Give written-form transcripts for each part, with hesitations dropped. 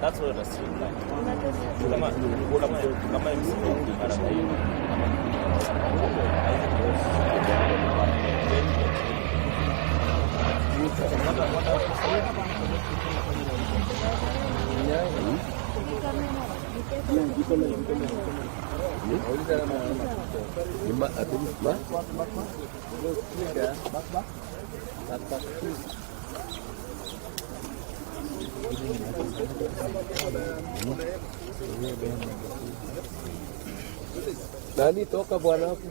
That's what I see. Nani toka bwana hapo?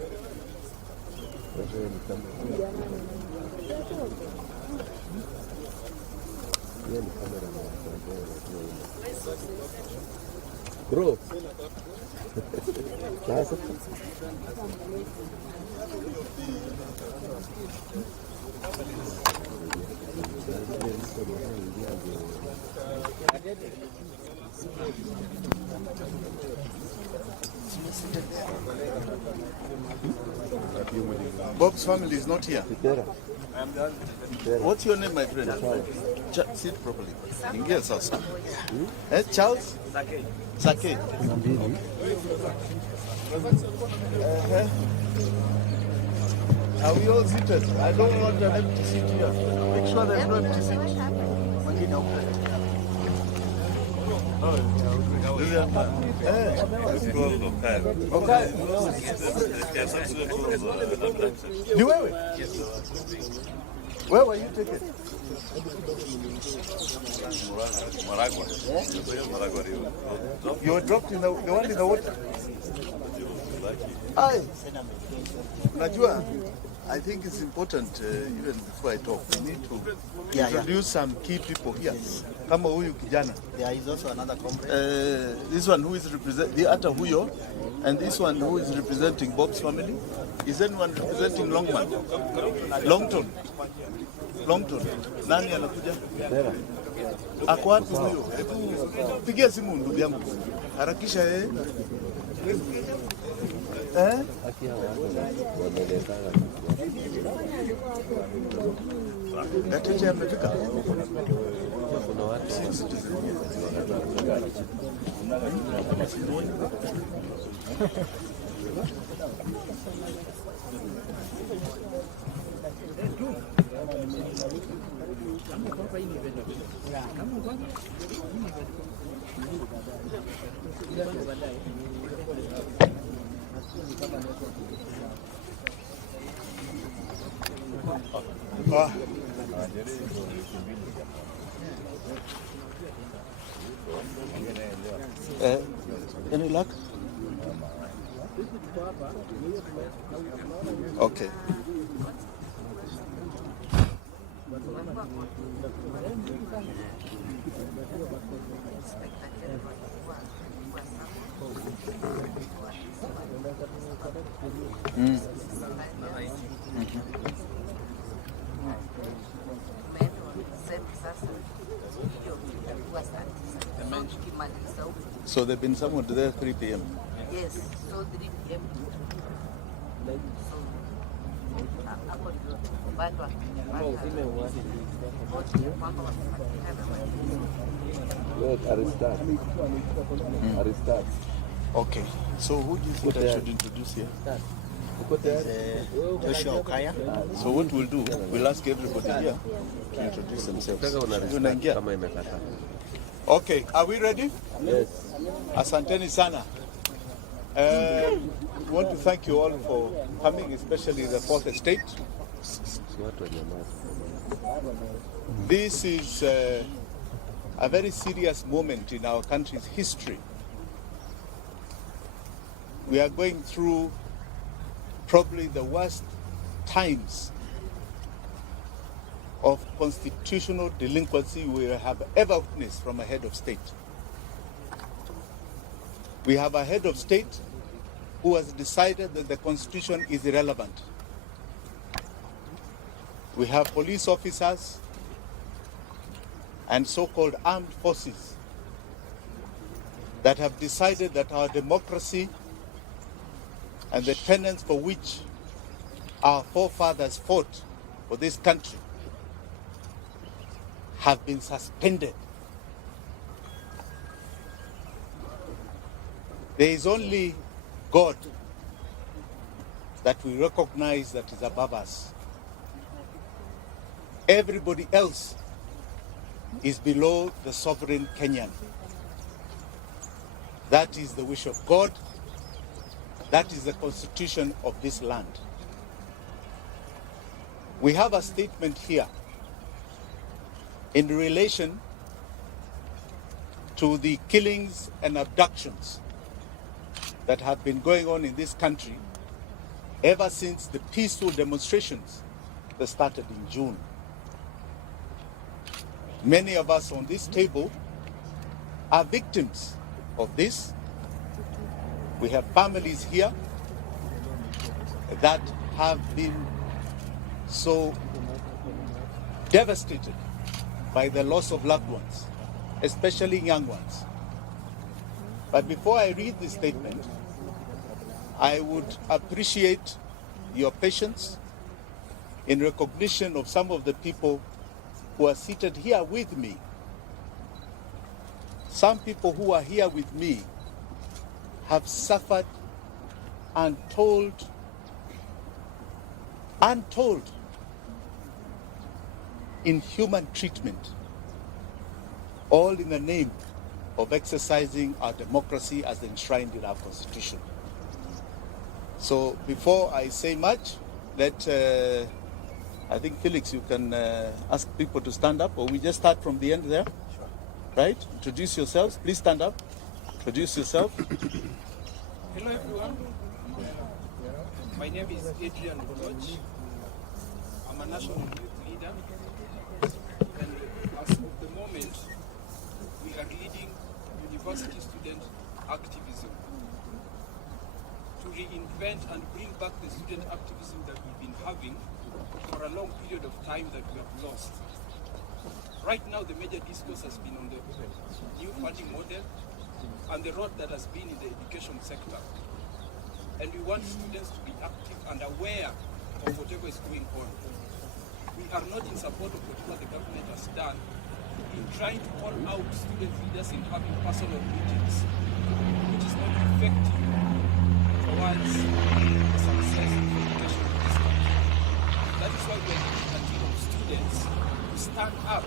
Bro. Bob's family is not here. What's your name, my friend? Sit properly. Ingia sasa. Charles? Sake. Are we all seated? I don't want an empty seat here. Make sure there's no empty seat. Where were you taken? You were dropped in the one in the water? Aye. Najua, I think it's important, even before I talk, we need to introduce some key people here. Kama huyu kijana. There is also another comrade. This one who is representing the Ata Huyo, and this one who is representing Bob's family. Is anyone representing Longman? Longton. Nani anakuja? Ako wapi huyo? Pigia simu ndugu yangu. Harakisha yeye. Dateja amefika. Kuna watu any luck? Okay. So they've been somewhere there 3 p.m. Yes, so 3 p.m. Okay. So who do you think I should introduce here? Joshua Okaya. So what we'll do, we'll ask everybody here to introduce themselves. Okay, are we ready? Yes. Asanteni sana. We want to thank you all for coming, especially the fourth estate. This is a very serious moment in our country's history. We are going through probably the worst times of constitutional delinquency we have ever witnessed from a head of state. We have a head of state who has decided that the constitution is irrelevant. We have police officers and so-called armed forces that have decided that our democracy and the tenets for which our forefathers fought for this country have been suspended. There is only God that we recognize that is above us. Everybody else is below the sovereign Kenyan. That is the wish of God. That is the constitution of this land. We have a statement here in relation to the killings and abductions that have been going on in this country ever since the peaceful demonstrations that started in June. Many of us on this table are victims of this. We have families here that have been so devastated by the loss of loved ones, especially young ones. But before I read this statement, I would appreciate your patience in recognition of some of the people who are seated here with me. Some people who are here with me have suffered untold inhuman treatment, all in the name of exercising our democracy as enshrined in our constitution. So before I say much, I think Felix, you can ask people to stand up, or we just start from the end there? Sure. Right? Introduce yourselves. Please stand up. Introduce yourself. Hello everyone. My name is Adrian Koch. I'm a national youth leader, and as of the moment, we are leading university student activism to reinvent and bring back the student activism that we've been having for a long period of time that we have lost. Right now, the major discourse has been on the new funding model and the role that has been in the education sector. And we want students to be active and aware of whatever is going on. We are not in support of whatever the government has done in trying to call out student leaders in having personal meetings, which is not effective towards the success of education in this country. That is why we are needing a team of students to stand up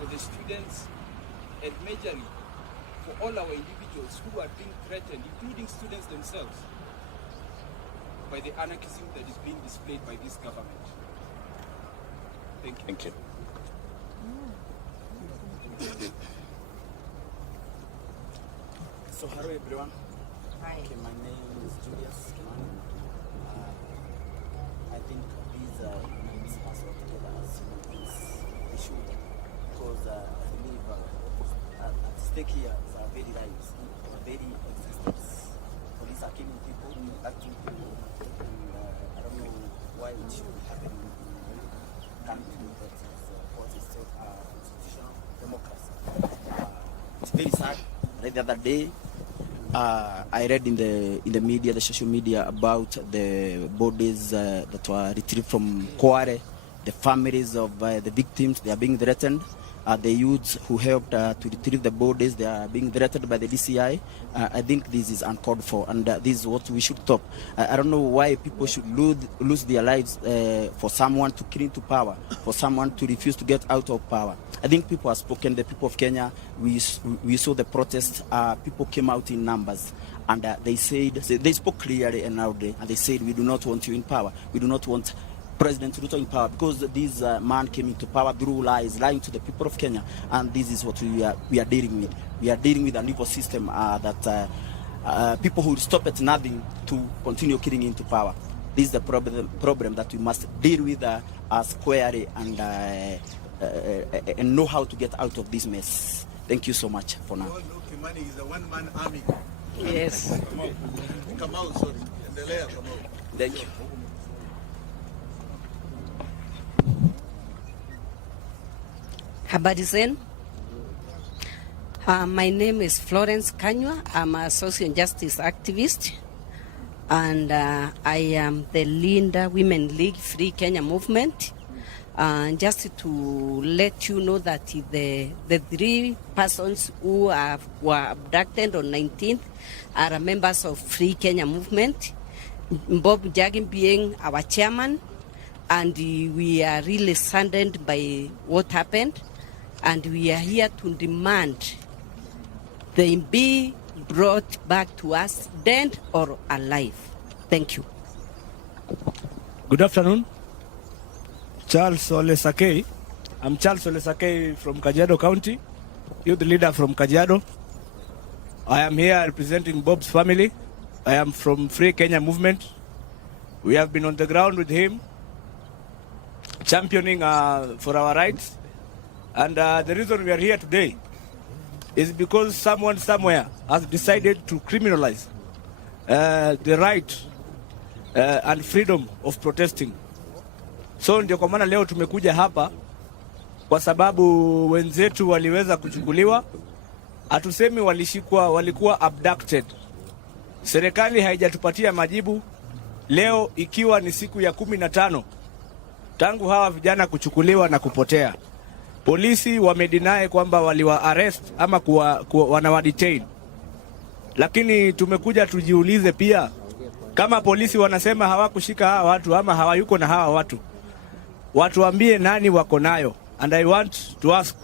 for the students and majorly for all our individuals who are being threatened, including students themselves, by the anarchism that is being displayed by this government. Thank you. Thank you. So hello everyone. Hi. Okay, my name is Julius Kimani. I think these names are sort of together as human beings. They should, because I believe at stake here is our very lives, our very existence. Police are killing people, acting people, and I don't know why it should be happening in a country that is what is said constitutional democracy. It's very sad. Like the other day, I read in the media, the social media, about the bodies that were retrieved from Kware, the families of the victims. They are being threatened. The youths who helped to retrieve the bodies, they are being threatened by the DCI. I think this is uncalled for, and this is what we should stop. I don't know why people should lose their lives for someone to cling to power, for someone to refuse to get out of power. I think people have spoken, the people of Kenya, we saw the protests, people came out in numbers, and they spoke clearly and loudly, and they said, we do not want you in power. We do not want President Ruto in power, because this man came into power through lies, lying to the people of Kenya, and this is what we are dealing with. We are dealing with an evil system that people who stop at nothing to continue killing into power. This is the problem that we must deal with squarely and know how to get out of this mess. Thank you so much for now. You all know Kimani is a one-man army. Yes. Kamau, sorry. Endelea, Kamau. Thank you. Habari zenu. My name is Florence Kanywa. I'm a social justice activist, and I am the leader Women League Free Kenya movement. Just to let you know that the 3 persons who were abducted on 19th are members of Free Kenya movement. Bob Jagi being our chairman, and we are really saddened by what happened, and we are here to demand they be brought back to us, dead or alive. Thank you. Good afternoon. Charles Olesakei. I'm Charles Olesakei from Kajiado County, youth leader from Kajiado. I am here representing Bob's family. I am from Free Kenya movement. We have been on the ground with him, championing for our rights. And the reason we are here today is because someone somewhere has decided to criminalize the right and freedom of protesting. So ndio kwa maana leo tumekuja hapa kwa sababu wenzetu waliweza kuchukuliwa. Hatusemi walishikwa, walikuwa abducted. Serikali haijatupatia majibu leo, ikiwa ni siku ya 15 tangu hawa vijana kuchukuliwa na kupotea. Polisi wamedeny kwamba waliwa arrest ama wanawa detain. Lakini tumekuja tujiulize pia, kama polisi wanasema hawakushika hawa watu ama hawayuko na hawa watu, watuambie nani wako nayo. And I want to ask,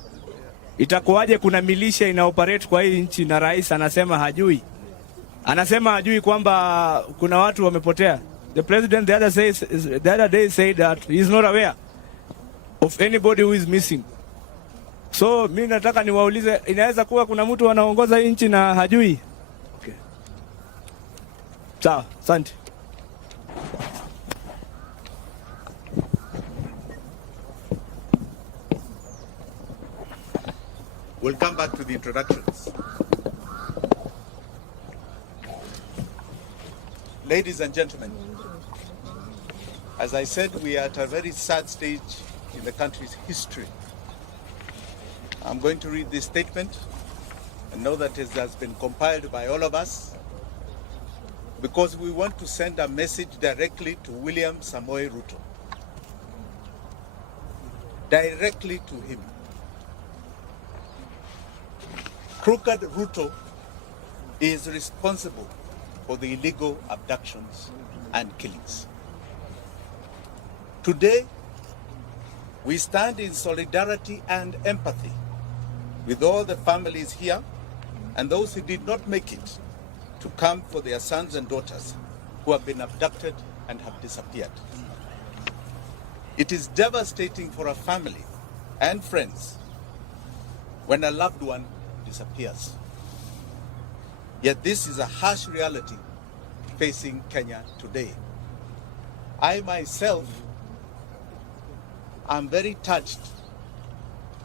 itakuwaje kuna milisha ina operate kwa hii nchi na rais anasema hajui? Anasema hajui kwamba kuna watu wamepotea. The president the other day said that he is not aware of anybody who is missing. So mimi nataka niwaulize, inaweza kuwa kuna mtu anaongoza hii nchi na hajui? Okay. Sawa, asante. We'll come back to the introductions. Ladies and gentlemen, as I said, we are at a very sad stage in the country's history. I'm going to read this statement and know that it has been compiled by all of us because we want to send a message directly to William Samoei Ruto. Directly to him. Crooked Ruto is responsible for the illegal abductions and killings. Today, we stand in solidarity and empathy with all the families here and those who did not make it to come for their sons and daughters who have been abducted and have disappeared. It is devastating for a family and friends when a loved one disappears. Yet this is a harsh reality facing Kenya today. I myself am very touched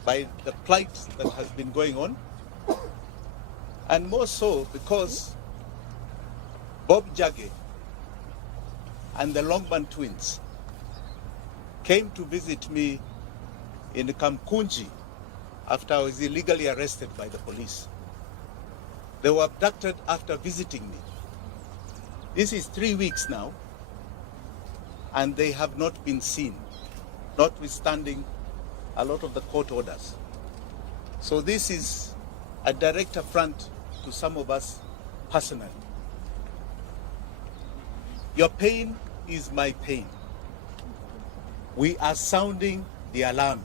by the plight that has been going on, and more so because Bob Jagi and the Longman twins came to visit me in Kamkunji after I was illegally arrested by the police. They were abducted after visiting me. This is 3 weeks now, and they have not been seen, notwithstanding a lot of the court orders. So this is a direct affront to some of us personally. Your pain is my pain. We are sounding the alarm.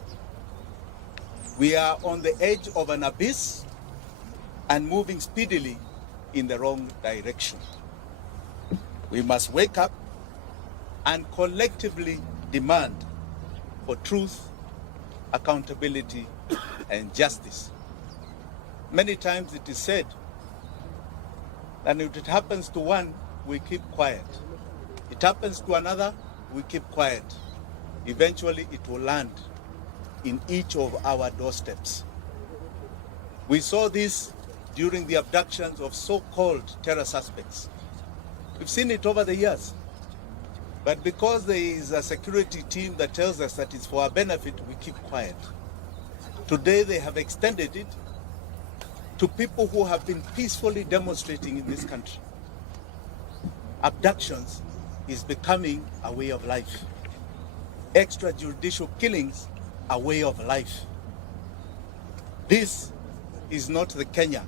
We are on the edge of an abyss and moving speedily in the wrong direction. We must wake up and collectively demand for truth, accountability, and justice. Many times it is said that if it happens to one, we keep quiet. It happens to another, we keep quiet. Eventually it will land in each of our doorsteps. We saw this during the abductions of so-called terror suspects. We've seen it over the years. But because there is a security team that tells us that it's for our benefit, we keep quiet. Today they have extended it to people who have been peacefully demonstrating in this country. Abductions is becoming a way of life. Extrajudicial killings a way of life. This is not the Kenya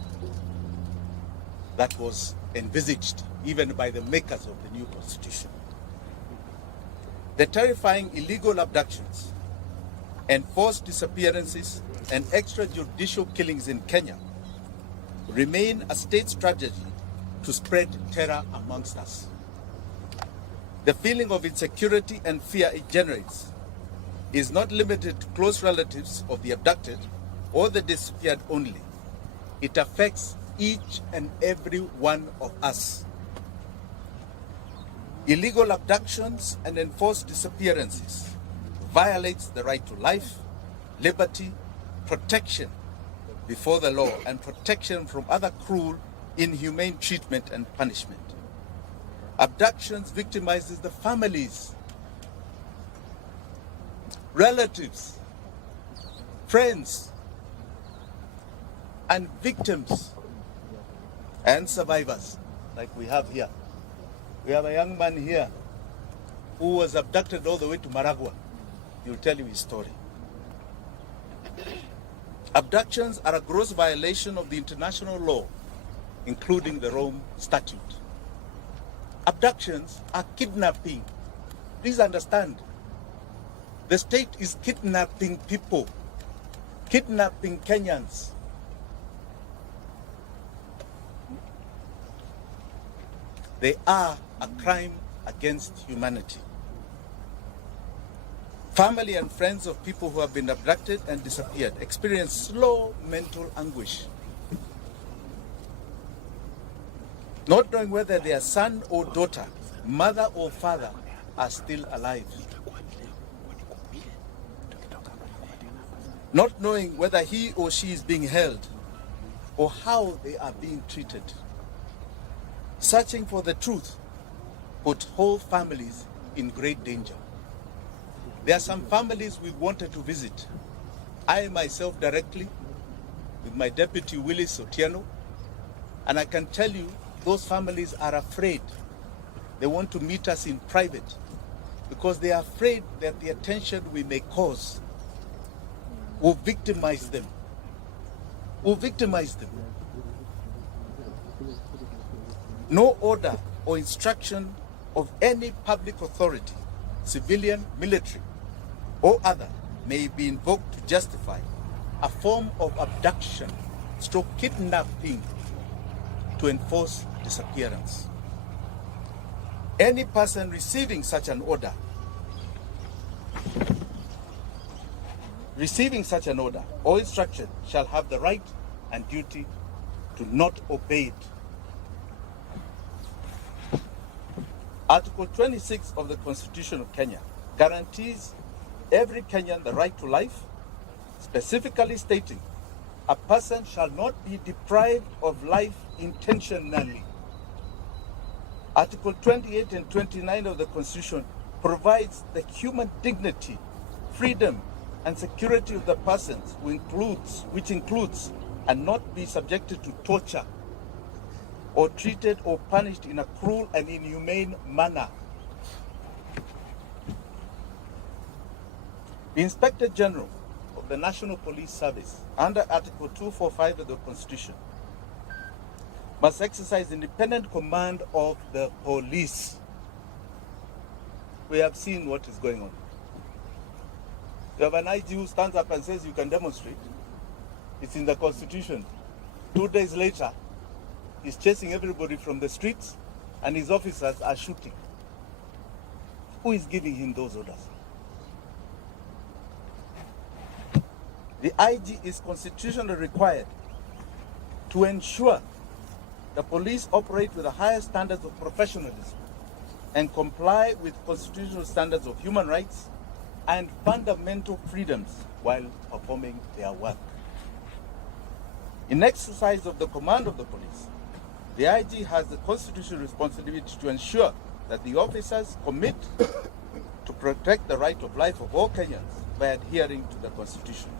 that was envisaged even by the makers of the new constitution. The terrifying illegal abductions, enforced disappearances, and extrajudicial killings in Kenya remain a state strategy to spread terror amongst us. The feeling of insecurity and fear it generates is not limited to close relatives of the abducted or the disappeared only. It affects each and every one of us. Illegal abductions and enforced disappearances violates the right to life, liberty, protection before the law, and protection from other cruel, inhumane treatment and punishment. Abductions victimizes the families, relatives, friends, and victims and survivors like we have here. We have a young man here who was abducted all the way to Maragua. He'll tell you his story. Abductions are a gross violation of the international law, including the Rome Statute. Abductions are kidnapping. Please understand, the state is kidnapping people, kidnapping Kenyans. They are a crime against humanity. Family and friends of people who have been abducted and disappeared experience slow mental anguish, not knowing whether their son or daughter, mother or father are still alive, not knowing whether he or she is being held or how they are being treated. Searching for the truth put whole families in great danger. There are some families we wanted to visit. I myself directly with my deputy Willis Otieno, and I can tell you those families are afraid. They want to meet us in private because they are afraid that the attention we may cause will victimize them. No order or instruction of any public authority, civilian, military, or other, may be invoked to justify a form of abduction, kidnapping, to enforce disappearance. Any person receiving such an order or instruction shall have the right and duty to not obey it. Article 26 of the Constitution of Kenya guarantees every Kenyan the right to life, specifically stating a person shall not be deprived of life intentionally. Article 28 and 29 of the Constitution provides the human dignity, freedom, and security of the persons, which includes and not be subjected to torture or treated or punished in a cruel and inhumane manner. The Inspector General of the National Police Service, under Article 245 of the Constitution, must exercise independent command of the police. We have seen what is going on. You have an IG who stands up and says you can demonstrate. It's in the Constitution. 2 days later, he's chasing everybody from the streets and his officers are shooting. Who is giving him those orders? The IG is constitutionally required to ensure the police operate with the highest standards of professionalism and comply with constitutional standards of human rights and fundamental freedoms while performing their work. In exercise of the command of the police, the IG has the constitutional responsibility to ensure that the officers commit to protect the right of life of all Kenyans by adhering to the Constitution.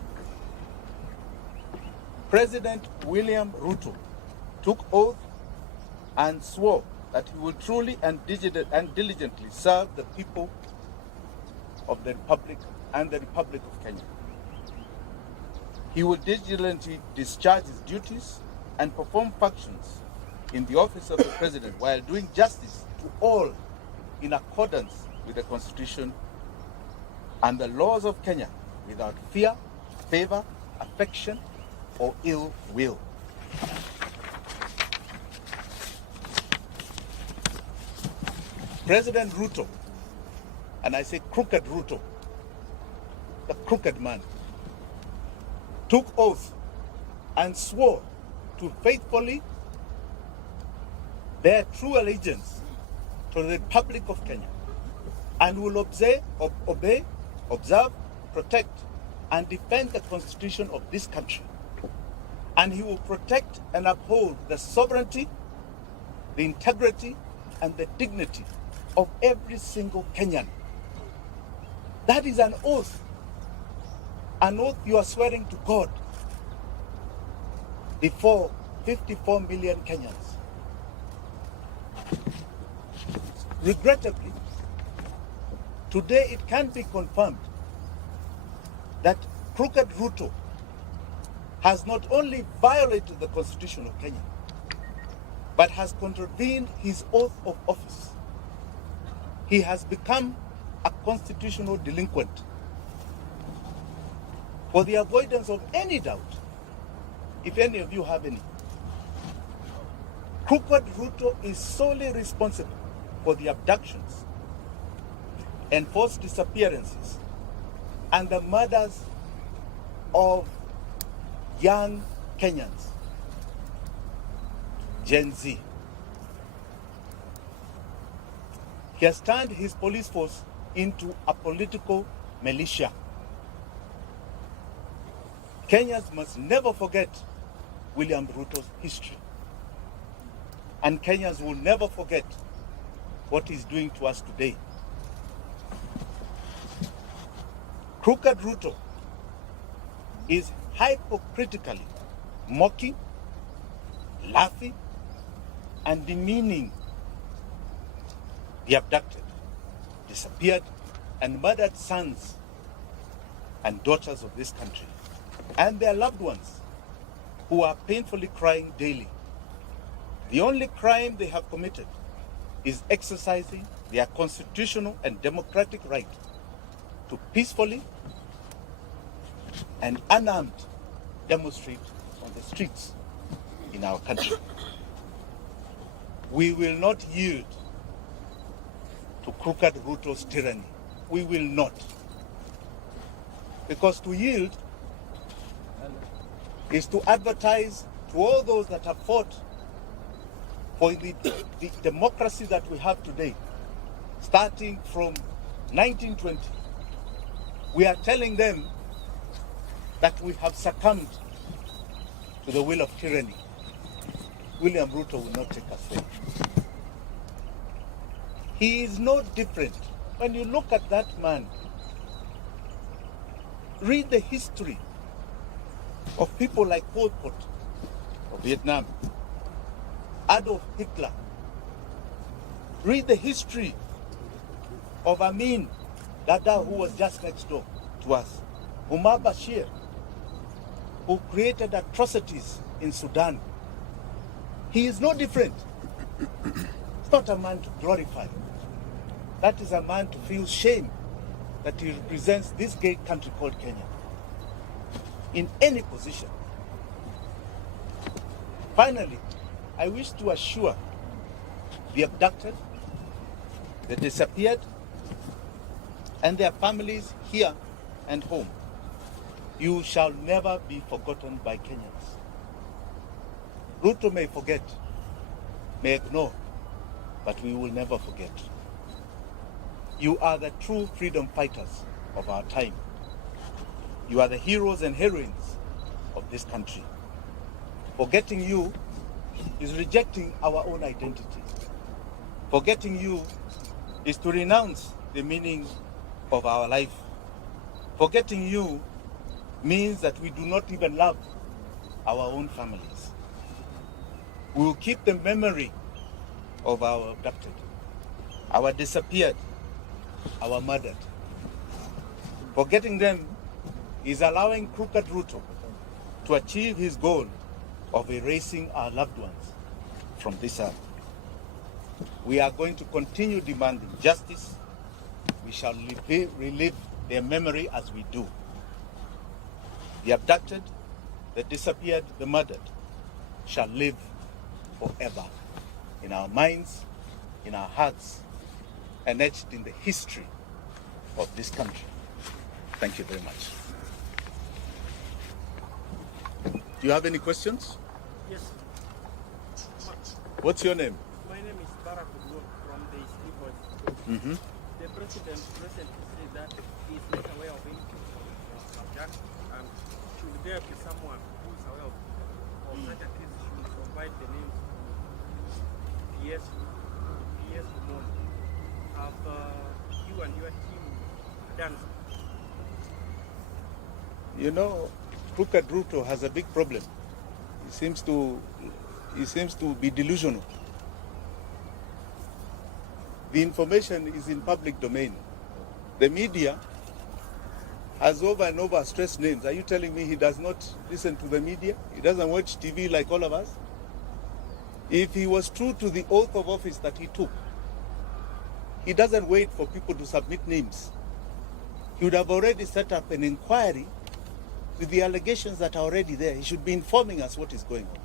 President William Ruto took oath and swore that he will truly and diligently serve the people of the Republic and the Republic of Kenya. He will diligently discharge his duties and perform functions in the office of the President while doing justice to all in accordance with the Constitution and the laws of Kenya without fear, favor, affection, or ill will. President Ruto, and I say crooked Ruto, the crooked man, took oath and swore to faithfully bear true allegiance to the Republic of Kenya and will obey, observe, protect, and defend the Constitution of this country. And he will protect and uphold the sovereignty, the integrity, and the dignity of every single Kenyan. That is an oath you are swearing to God before 54 million Kenyans. Regrettably, today it can be confirmed that crooked Ruto has not only violated the Constitution of Kenya, but has contravened his oath of office. He has become a constitutional delinquent. For the avoidance of any doubt, if any of you have any, crooked Ruto is solely responsible for the abductions, enforced disappearances, and the murders of young Kenyans, Gen Z. He has turned his police force into a political militia. Kenyans must never forget William Ruto's history. And Kenyans will never forget what he's doing to us today. Crooked Ruto is hypocritically mocking, laughing, and demeaning the abducted, disappeared, and murdered sons and daughters of this country, and their loved ones who are painfully crying daily. The only crime they have committed is exercising their constitutional and democratic right to peacefully and unarmed demonstrate on the streets in our country. We will not yield to crooked Ruto's tyranny. We will not. Because to yield is to advertise to all those that have fought for the democracy that we have today, starting from 1920. We are telling them that we have succumbed to the will of tyranny. William Ruto will not take us there. He is no different. When you look at that man, read the history of people like Pol Pot of Vietnam, Adolf Hitler. Read the history of Amin Dada, who was just next door to us, Umar Bashir, who created atrocities in Sudan. He is no different. It's not a man to glorify. That is a man to feel shame that he represents this great country called Kenya in any position. Finally, I wish to assure the abducted, the disappeared, and their families here and home, you shall never be forgotten by Kenyans. Ruto may forget, may ignore, but we will never forget. You are the true freedom fighters of our time. You are the heroes and heroines of this country. Forgetting you is rejecting our own identity. Forgetting you is to renounce the meaning of our life. Forgetting you means that we do not even love our own families. We will keep the memory of our abducted, our disappeared, our murdered. Forgetting them is allowing crooked Ruto to achieve his goal of erasing our loved ones from this earth. We are going to continue demanding justice. We shall relive their memory as we do. The abducted, the disappeared, the murdered shall live forever in our minds, in our hearts, and etched in the history of this country. Thank you very much. Do you have any questions? Yes. What's your name? My name is Barack Udwok from the City Voice. Mm-hmm. The president recently said that he is not aware of any abduction, and should there be someone who is aware of such a case, should provide the names to PS Moon. Have you and your team done so? You know, crooked Ruto has a big problem. He seems to be delusional. The information is in public domain. The media has over and over stressed names. Are you telling me he does not listen to the media? He doesn't watch TV like all of us? If he was true to the oath of office that he took, he doesn't wait for people to submit names. He would have already set up an inquiry with the allegations that are already there. He should be informing us what is going on.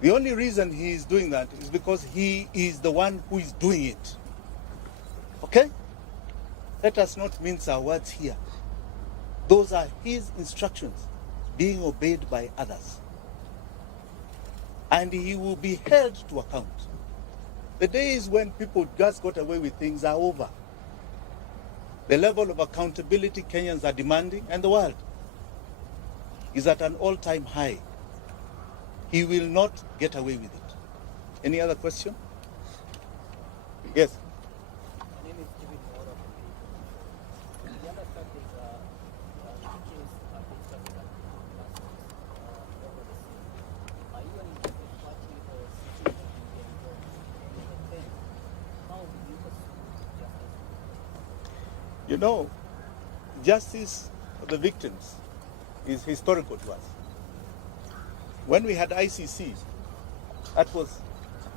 The only reason he is doing that is because he is the one who is doing it. Okay? Let us not mince our words here. Those are his instructions being obeyed by others. And he will be held to account. The days when people just got away with things are over. The level of accountability Kenyans are demanding, and the world, is at an all-time high. He will not get away with it. Any other question? Yes. My name is Jimi. The other fact is teachings have been started at classrooms over the sea. Are you an interested party or citizen in the involved? And then, how will you pursue justice? You know, justice for the victims is historical to us. When we had ICC, that was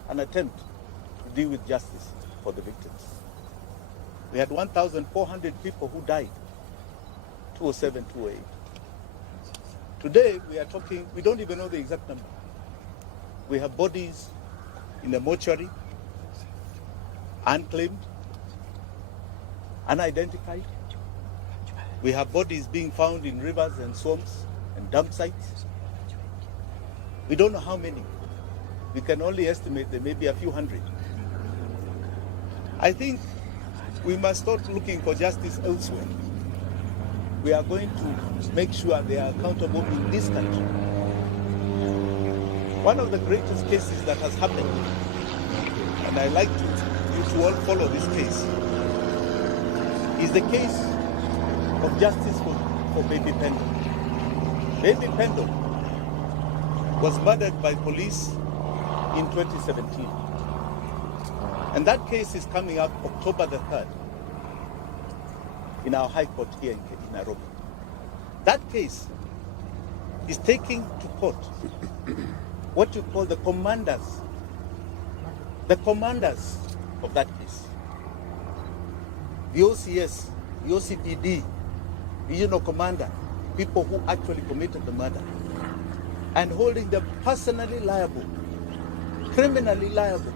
an attempt to deal with justice for the victims. We had 1,400 people who died, 2007, 2008. Today, we are talking, we don't even know the exact number. We have bodies in the mortuary, unclaimed, unidentified. We have bodies being found in rivers and swamps and dump sites. We don't know how many. We can only estimate there may be a few hundred. I think we must start looking for justice elsewhere. We are going to make sure they are accountable in this country. One of the greatest cases that has happened, and I like you to all follow this case, is the case of justice for Baby Pendo. Baby Pendo was murdered by police in 2017. And that case is coming up October the 3rd in our High Court here in Nairobi. That case is taking to court what you call the commanders of that case. The OCS, the OCPD, regional commander, people who actually committed the murder, and holding them personally liable, criminally liable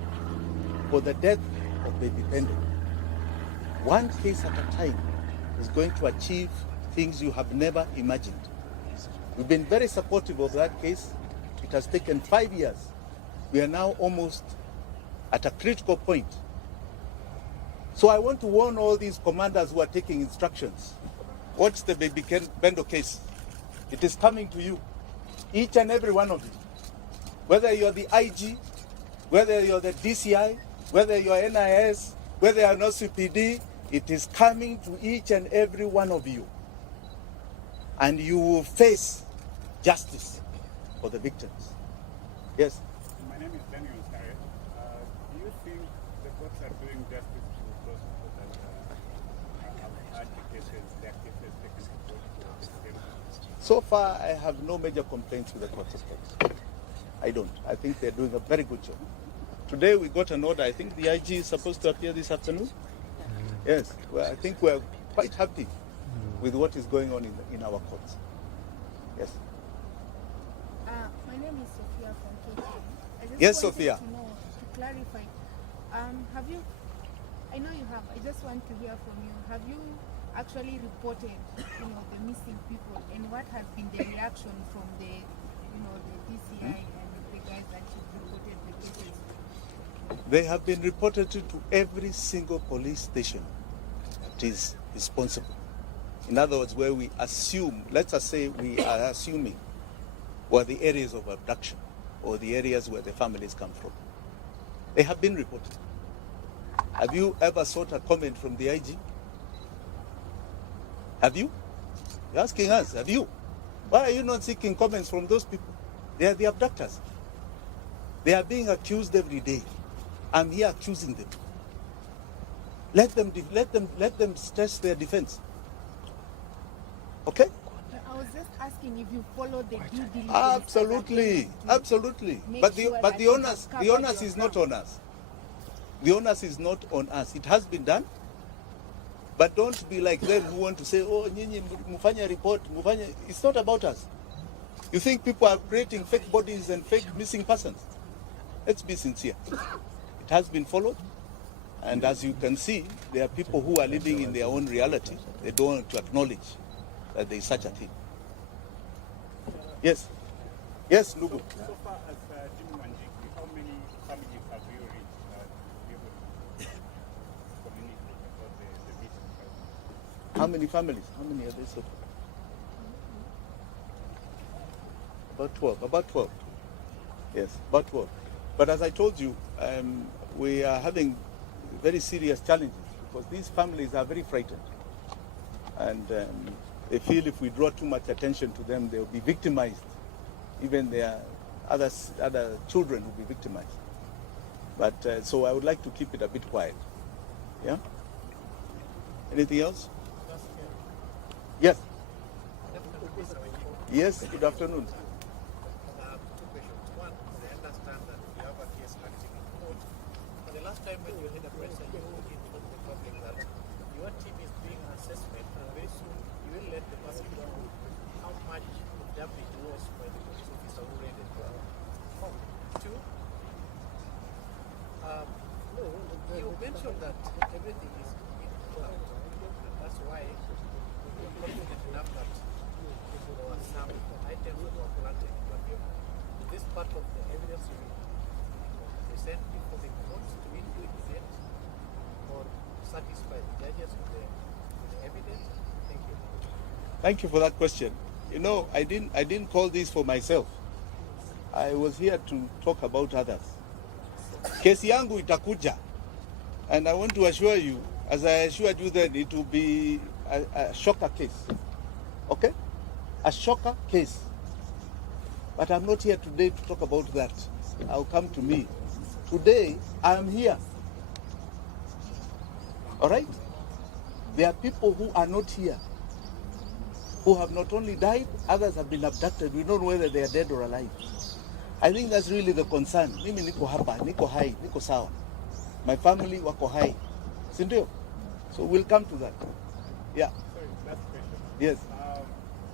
for the death of Baby Pendo. One case at a time is going to achieve things you have never imagined. We've been very supportive of that case. It has taken 5 years. We are now almost at a critical point. So I want to warn all these commanders who are taking instructions. Watch the Baby Pendo case. It is coming to you. Each and every one of you. Whether you're the IG, whether you're the DCI, whether you're NIS, whether you're an OCPD, it is coming to each and every one of you. And you will face justice for the victims. Yes. My name is Daniel Stare. Do you think the courts are doing justice to those people that have had the cases, their cases taken to court for execution? So far, I have no major complaints with the court systems. I don't. I think they're doing a very good job. Today we got an order. I think the IG is supposed to appear this afternoon. Yes. Well, I think we're quite happy with what is going on in our courts. Yes. My name is Sophia from KK. I just Yes, wanted Sophia. to know, to clarify, have you, I know you have, I just want to hear from you, have you actually reported, the missing people, and what has been the reaction from the, the DCI and the guys that you reported the cases? They have been reported to every single police station that is responsible. In other words, where we assume, let's just say we are assuming, were the areas of abduction or the areas where the families come from. They have been reported. Have you ever sought a comment from the IG? Have you? You're asking us, have you? Why are you not seeking comments from those people? They are the abductors. They are being accused every day. I'm here accusing them. Let them stress their defense. Okay? I was just asking if you follow the due diligence. Absolutely, absolutely. But the onus is not on us. The onus is not on us. It has been done. But don't be like them who want to say, oh, nyinyi mufanya report, mufanya. It's not about us. You think people are creating fake bodies and fake missing persons? Let's be sincere. It has been followed. And as you can see, there are people who are living in their own reality. They don't want to acknowledge that there is such a thing. Yes. Yes, Lugu. So far as Jimi Wanjigi, how many families have you reached to be able to communicate about the missing persons? How many families? How many are there so far? About 12. About 12. Yes, about 12. But as I told you, we are having very serious challenges because these families are very frightened. And they feel if we draw too much attention to them, they'll be victimized. Even their other children will be victimized. But so I would like to keep it a bit quiet. Yeah? Anything else? Yes. Yes, good afternoon. Two questions. One, I understand that you have a case acting in court. But the last time when you had a press and you told the public that your team is doing an assessment and very soon you will let the person know how much damage was by the police officer who raided your home. Two, you mentioned that everything is in cloud, and that's why you're confident enough that there were some items that were planted, but this part of the evidence you will present before the courts to indicate or satisfy the judges with the evidence. Thank you. Thank you for that question. You know, I didn't call this for myself. I was here to talk about others. Kesi yangu itakuja. And I want to assure you, as I assured you then, it will be a shocker case. Okay? A shocker case. But I'm not here today to talk about that. I'll come to me. Today, I'm here. All right? There are people who are not here, who have not only died, others have been abducted. We don't know whether they are dead or alive. I think that's really the concern. Mimi niko hapa, niko hai, niko sawa. My family wako hai. Sindio? So we'll come to that. Yeah. Sorry, last question. Yes.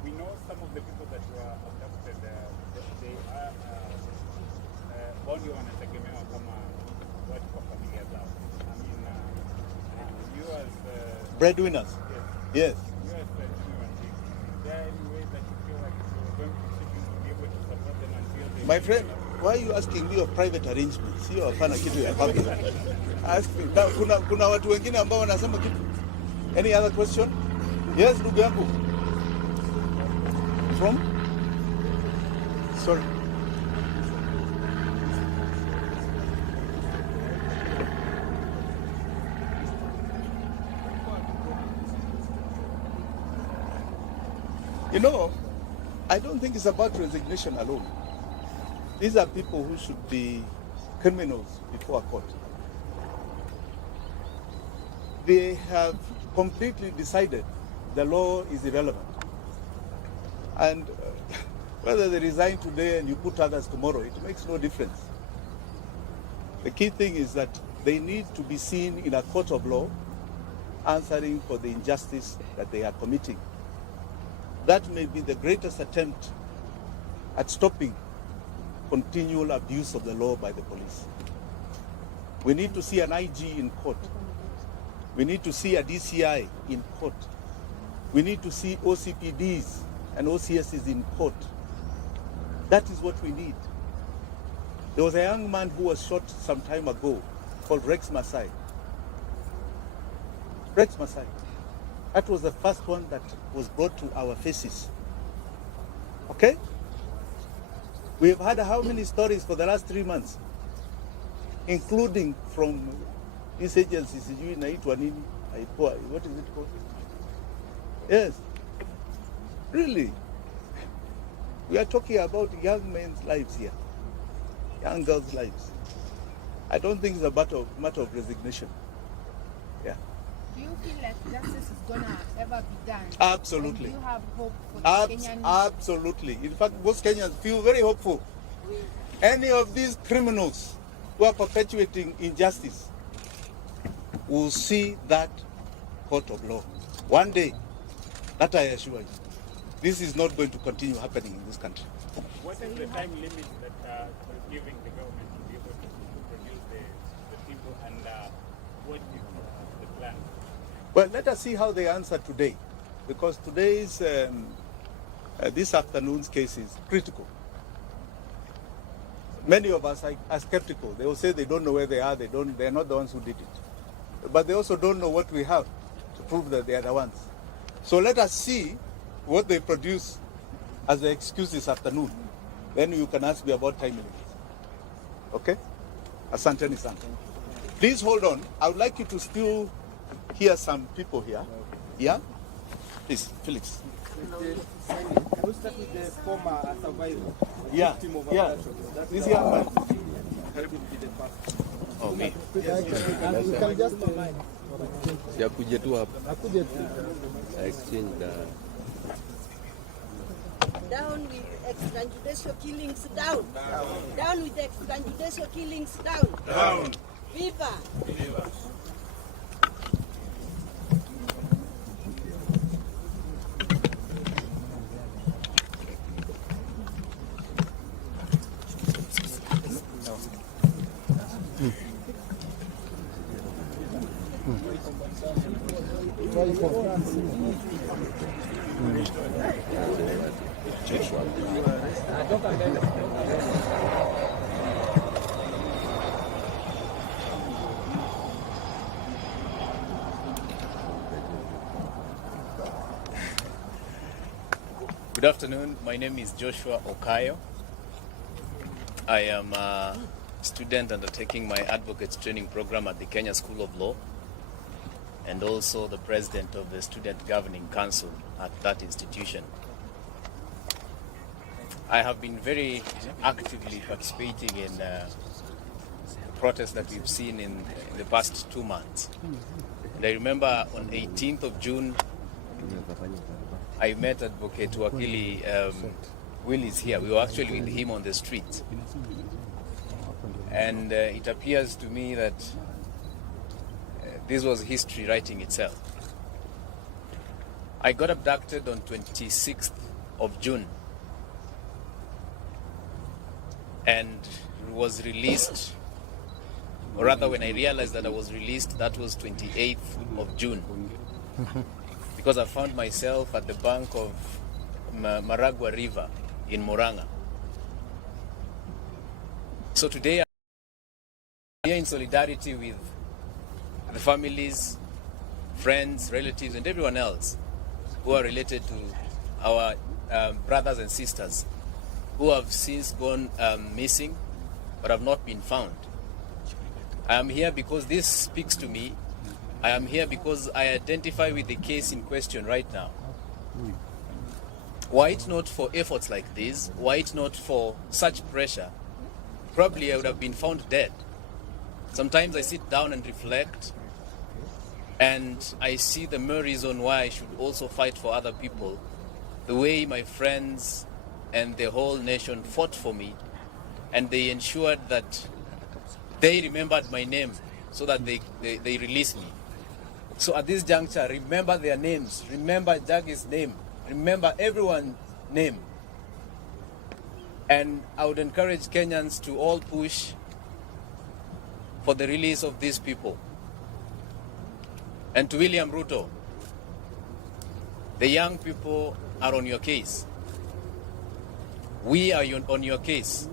We know some of the people that were abducted, they are only wanategemewa kama watu kwa familia zao. I mean, you as Breadwinners. yes, Yes. you as Jimi Wanjigi, is there any way that you feel like you're going to seek to be able to support them until they... My friend, why are you asking me of private arrangements? Hiyo hapana kitu ya public. Ask me. Na, kuna watu wengine ambao wanasema kitu. Any other question? Yes, ndugu yangu. From? Sorry. You know, I don't think it's about resignation alone. These are people who should be criminals before a court. They have completely decided the law is irrelevant. And whether they resign today and you put others tomorrow, it makes no difference. The key thing is that they need to be seen in a court of law answering for the injustice that they are committing. That may be the greatest attempt at stopping continual abuse of the law by the police. We need to see an IG in court. We need to see a DCI in court. We need to see OCPDs and OCSs in court. That is what we need. There was a young man who was shot some time ago called Rex Masai. Rex Masai. That was the first one that was brought to our faces. Okay? We have had how many stories for the last 3 months? Including from these agencies, what is it called? Yes. Really? We are talking about young men's lives here. Young girls' lives. I don't think it's a matter of resignation. Yeah. Do you feel like justice is gonna ever be done? Absolutely. And do you have hope for the Kenyan? Absolutely. In fact, most Kenyans feel very hopeful. Any of these criminals who are perpetuating injustice will see that court of law. One day, that I assure you, this is not going to continue happening in this country. What is the time limit that we're giving the government to be able to produce the people, and what is the plan? Well, let us see how they answer today, because today's, this afternoon's case is critical. Many of us are skeptical. They will say they don't know where they are, they're not the ones who did it. But they also don't know what we have to prove that they are the ones. So let us see what they produce as the excuse this afternoon. Then you can ask me about time limits. Okay? Asanteni sana. Please hold on. I would like you to still hear some people here. Yeah? Please, Felix. Can we start with the former survivor? Yeah. Victim of Yeah. abduction? This young man. Okay. We can just yakuje tu hapa. Akuje tu. Exchange the Down with extrajudicial killings, down. Down with extrajudicial killings, down. Down. Viva. Good afternoon. My name is Joshua Okayo. I am a student undertaking my advocates training program at the Kenya School of Law, and also the president of the Student Governing Council at that institution. I have been very actively participating in the protests that we've seen in the past 2 months. And I remember on 18th of June, I met Advocate Wakili Willis here. We were actually with him on the street. And it appears to me that this was history writing itself. I got abducted on 26th of June and was released, or rather when I realized that I was released, that was 28th of June. Because I found myself at the bank of Maragua River in Murang'a. So today I'm here in solidarity with the families, friends, relatives, and everyone else who are related to our brothers and sisters who have since gone missing but have not been found. I am here because this speaks to me. I am here because I identify with the case in question right now. were it not for efforts like this, were it not for such pressure, probably I would have been found dead. Sometimes I sit down and reflect, and I see the mere reason why I should also fight for other people, the way my friends and the whole nation fought for me, and they ensured that they remembered my name so that they released me. So at this juncture, remember their names, remember Jagi's name, remember everyone's name. And I would encourage Kenyans to all push for the release of these people. And to William Ruto, the young people are on your case. We are on your case.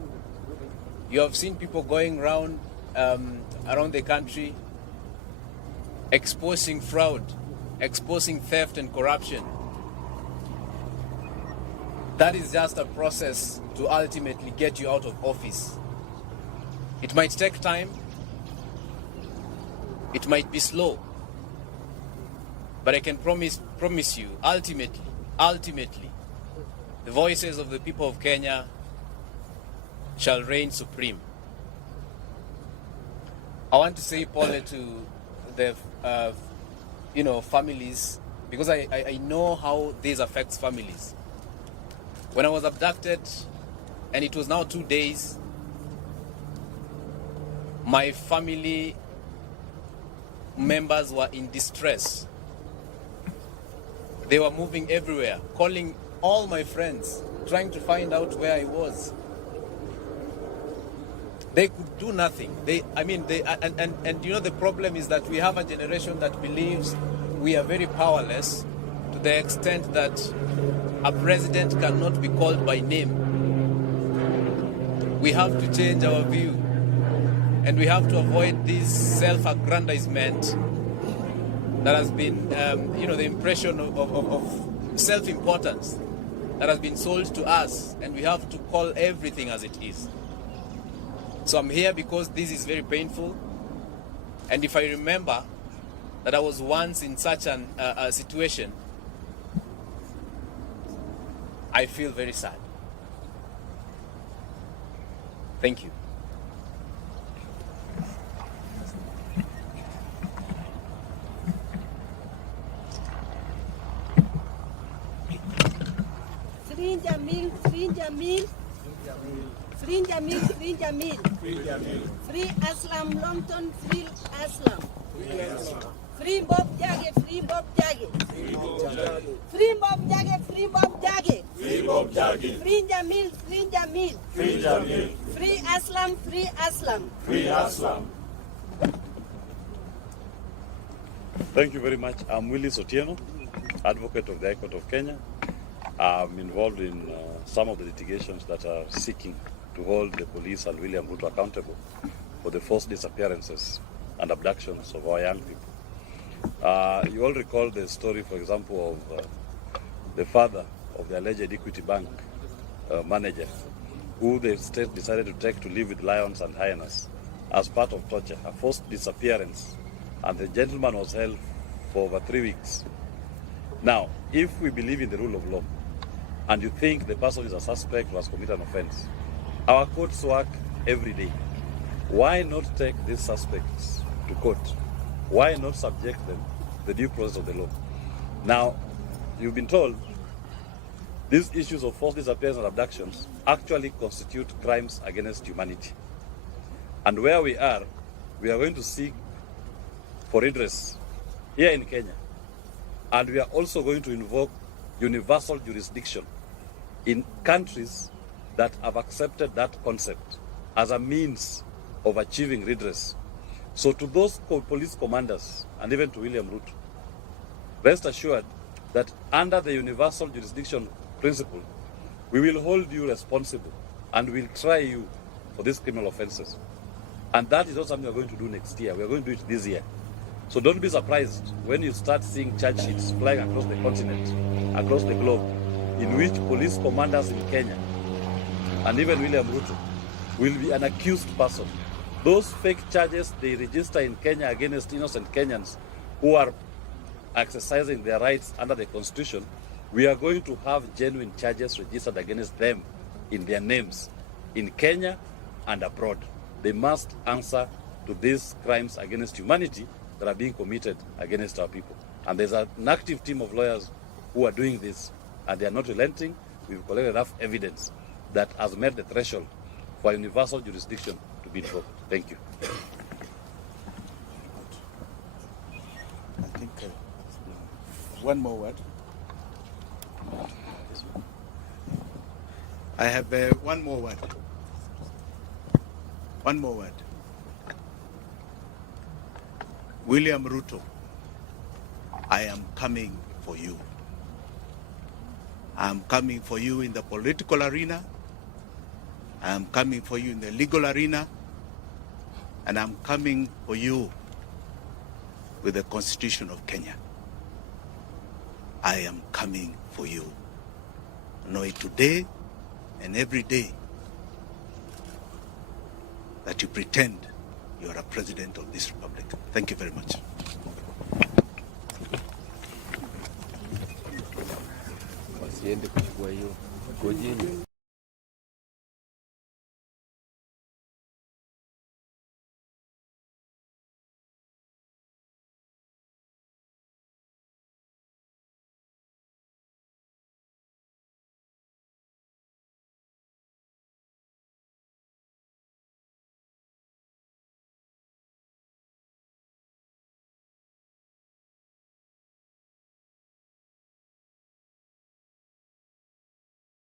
You have seen people going around the country exposing fraud, exposing theft and corruption. That is just a process to ultimately get you out of office. It might take time, it might be slow, but I can promise you, ultimately, the voices of the people of Kenya shall reign supreme. I want to say, Paul, to the families, because I know how this affects families. When I was abducted, and it was now 2 days, my family members were in distress. They were moving everywhere, calling all my friends, trying to find out where I was. They could do nothing. And you know, the problem is that we have a generation that believes we are very powerless, to the extent that a president cannot be called by name. We have to change our view, and we have to avoid this self-aggrandizement that has been, the impression of self-importance that has been sold to us, and we have to call everything as it is. So I'm here because this is very painful, and if I remember that I was once in such a situation, I feel very sad. Thank you. Free Jamil, free Jamil. Free Jamil, free Jamil. Free Aslam Longton, free Aslam. Free Bob Jage, free Bob Jage. Free Bob Jage, free Bob Jage. Free Bob Jage. Free Jamil, free Jamil. Free Jamil. Free Aslam, free Aslam. Free Aslam. Thank you very much. I'm Willis Otieno, advocate of the High Court of Kenya. I'm involved in some of the litigations that are seeking to hold the police and William Ruto accountable for the forced disappearances and abductions of our young people. You all recall the story, for example, of the father of the alleged Equity Bank manager, who the state decided to take to live with lions and hyenas as part of torture, a forced disappearance, and the gentleman was held for over 3 weeks. Now, if we believe in the rule of law, and you think the person is a suspect who has committed an offense, our courts work every day. Why not take these suspects to court? Why not subject them to the due process of the law? Now, you've been told these issues of forced disappearance and abductions actually constitute crimes against humanity. And where we are going to seek for redress here in Kenya. And we are also going to invoke universal jurisdiction in countries that have accepted that concept as a means of achieving redress. So to those police commanders, and even to William Ruto, rest assured that under the universal jurisdiction principle, we will hold you responsible and will try you for these criminal offenses. And that is not something we're going to do next year. We're going to do it this year. So don't be surprised when you start seeing charge sheets flying across the continent, across the globe, in which police commanders in Kenya and even William Ruto will be an accused person. Those fake charges they register in Kenya against innocent Kenyans who are exercising their rights under the Constitution We are going to have genuine charges registered against them in their names in Kenya and abroad. They must answer to these crimes against humanity that are being committed against our people. And there's an active team of lawyers who are doing this, and they are not relenting. We've collected enough evidence that has met the threshold for universal jurisdiction to be invoked. Thank you. I think one more word. I have one more word. One more word. William Ruto, I am coming for you. I am coming for you in the political arena. I am coming for you in the legal arena. And I'm coming for you with the Constitution of Kenya. I am coming for you. Know it today and every day that you pretend you are a president of this republic. Thank you very much. Wasiende kuchukua hiyo. Ngojeni.